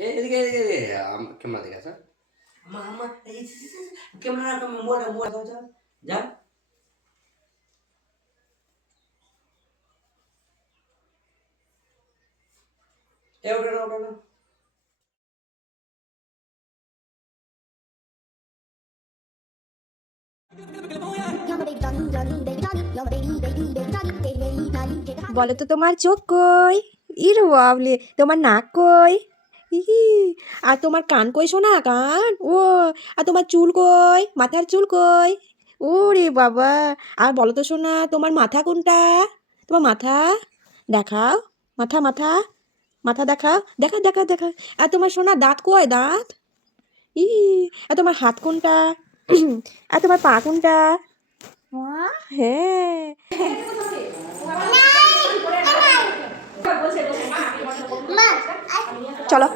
এদিকে এদিকে এদিকে ক্যামেরা দিকে আসা আমা আমা এই ক্যামেরা মোড় মোড় যাও যাও যাও এ ওটা না ওটা না বলো তো তোমার চোখ কই? ইরে বাবলে, তোমার নাক কই? ইহি, আর তোমার কান কই শোনা কান? ও, আর তোমার চুল কই? মাথার চুল কই? ওরে বাবা! আর বলো তো শোনা, তোমার মাথা কোনটা? তোমার মাথা দেখাও, মাথা মাথা মাথা দেখাও, দেখাও। আর তোমার শোনা দাঁত কই দাঁত? ই, আর তোমার হাত কোনটা? আর তোমার পা কোনটা? হ্যাঁ। চলো।